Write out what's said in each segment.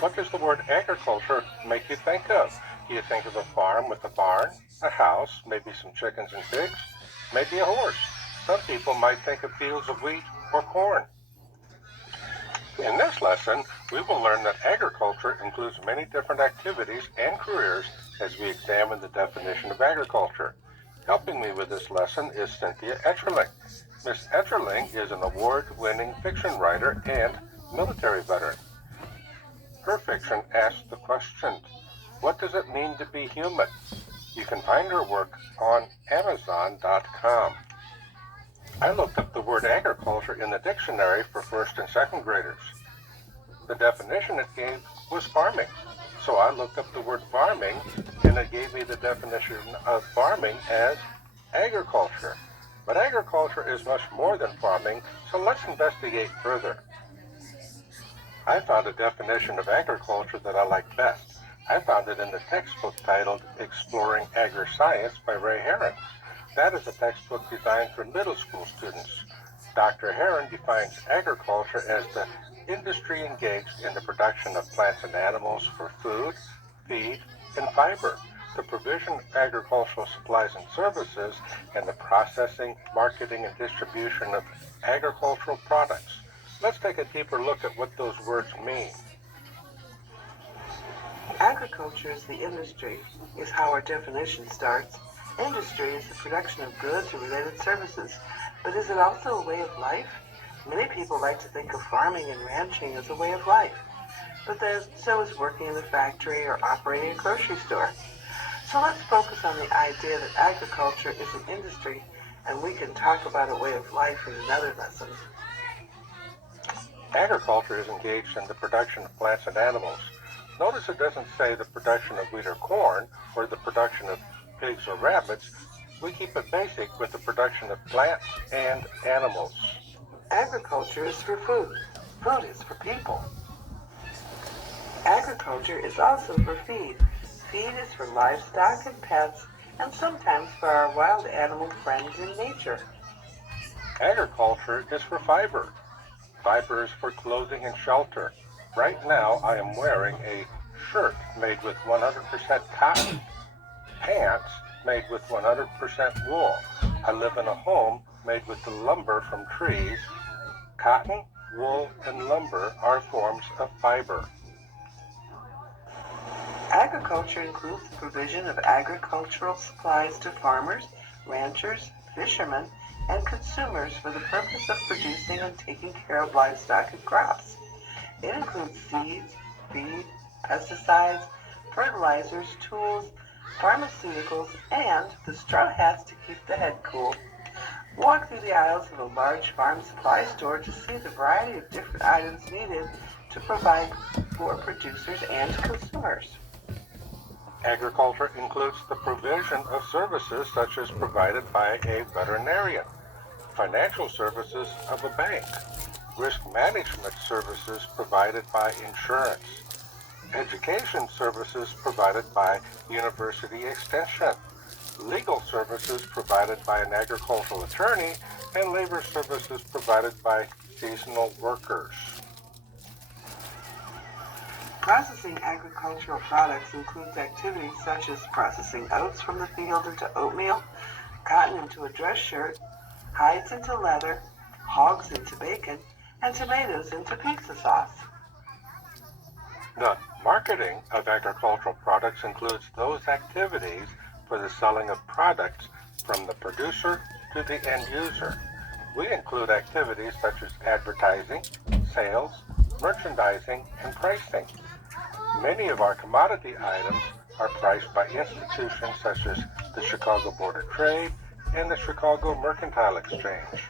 What does the word agriculture make you think of? Do you think of a farm with a barn, a house, maybe some chickens and pigs, maybe a horse? Some people might think of fields of wheat or corn. In this lesson, we will learn that agriculture includes many different activities and careers as we examine the definition of agriculture. Helping me with this lesson is Cynthia Etcherling. Miss Etcherling is an award-winning fiction writer and military veteran. Her fiction asks the question, what does it mean to be human? You can find her work on Amazon.com. I looked up the word agriculture in the dictionary for first and second graders. The definition it gave was farming. So I looked up the word farming, and it gave me the definition of farming as agriculture. But agriculture is much more than farming, so let's investigate further. I found a definition of agriculture that I like best. I found it in the textbook titled Exploring Agri-Science by Ray Herron. That is a textbook designed for middle school students. Dr. Herron defines agriculture as the industry engaged in the production of plants and animals for food, feed, and fiber, the provision of agricultural supplies and services, and the processing, marketing, and distribution of agricultural products. Let's take a deeper look at what those words mean. Agriculture is the industry, is how our definition starts. Industry is the production of goods or related services, but is it also a way of life? Many people like to think of farming and ranching as a way of life, but so is working in a factory or operating a grocery store. So let's focus on the idea that agriculture is an industry, and we can talk about a way of life in another lesson. Agriculture is engaged in the production of plants and animals. Notice it doesn't say the production of wheat or corn, or the production of pigs or rabbits. We keep it basic with the production of plants and animals. Agriculture is for food. Food is for people. Agriculture is also for feed. Feed is for livestock and pets, and sometimes for our wild animal friends in nature. Agriculture is for fiber. Fiber is for clothing and shelter. Right now I am wearing a shirt made with 100% cotton, pants made with 100% wool. I live in a home made with the lumber from trees. Cotton, wool, and lumber are forms of fiber. Agriculture includes the provision of agricultural supplies to farmers, ranchers, fishermen, and consumers for the purpose of producing and taking care of livestock and crops. It includes seeds, feed, pesticides, fertilizers, tools, pharmaceuticals, and the straw hats to keep the head cool. Walk through the aisles of a large farm supply store to see the variety of different items needed to provide for producers and consumers. Agriculture includes the provision of services such as provided by a veterinarian, financial services of a bank, risk management services provided by insurance, education services provided by university extension, legal services provided by an agricultural attorney, and labor services provided by seasonal workers. Processing agricultural products includes activities such as processing oats from the field into oatmeal, cotton into a dress shirt, hides into leather, hogs into bacon, and tomatoes into pizza sauce. The marketing of agricultural products includes those activities for the selling of products from the producer to the end user. We include activities such as advertising, sales, merchandising, and pricing. Many of our commodity items are priced by institutions such as the Chicago Board of Trade and the Chicago Mercantile Exchange.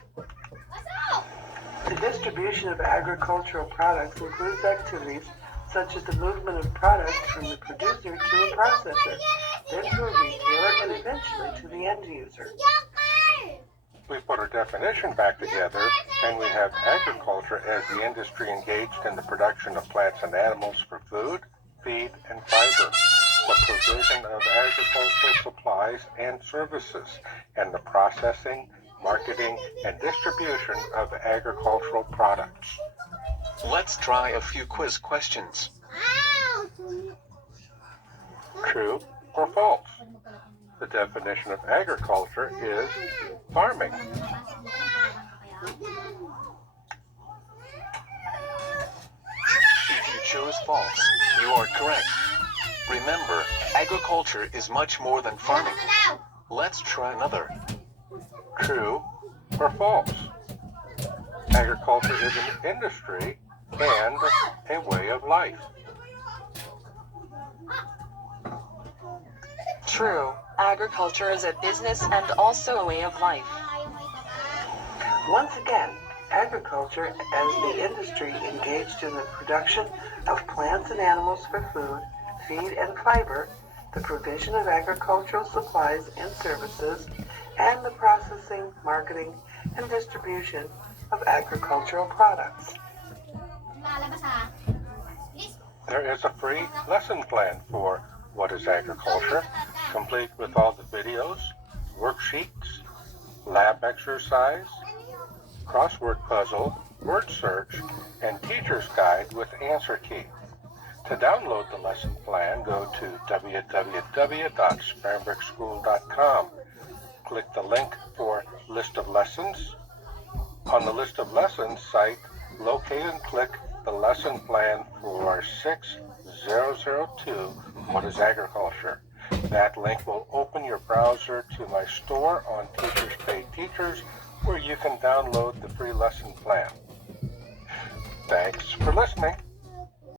The distribution of agricultural products includes activities such as the movement of products from the producer to a processor, then to a retailer, and eventually to the end user. We put our definition back together, and we have agriculture as the industry engaged in the production of plants and animals for food, feed, and fiber, the provision of agricultural supplies and services, and the processing, marketing, and distribution of agricultural products. Let's try a few quiz questions. True or false? The definition of agriculture is farming. If you chose false, you are correct. Remember, agriculture is much more than farming. Let's try another. True or false? Agriculture is an industry and a way of life. True. Agriculture is a business and also a way of life. Once again, agriculture as the industry engaged in the production of plants and animals for food, feed, and fiber, the provision of agricultural supplies and services, and the processing, marketing, and distribution of agricultural products. There is a free lesson plan for What is Agriculture, complete with all the videos, worksheets, lab exercise, crossword puzzle, word search, and teacher's guide with answer key. To download the lesson plan, go to www.sparenbrickschool.com. Click the link for List of Lessons. On the List of Lessons site, locate and click the lesson plan for 6002, What is Agriculture? That link will open your browser to my store on Teachers Pay Teachers, where you can download the free lesson plan. Thanks for listening.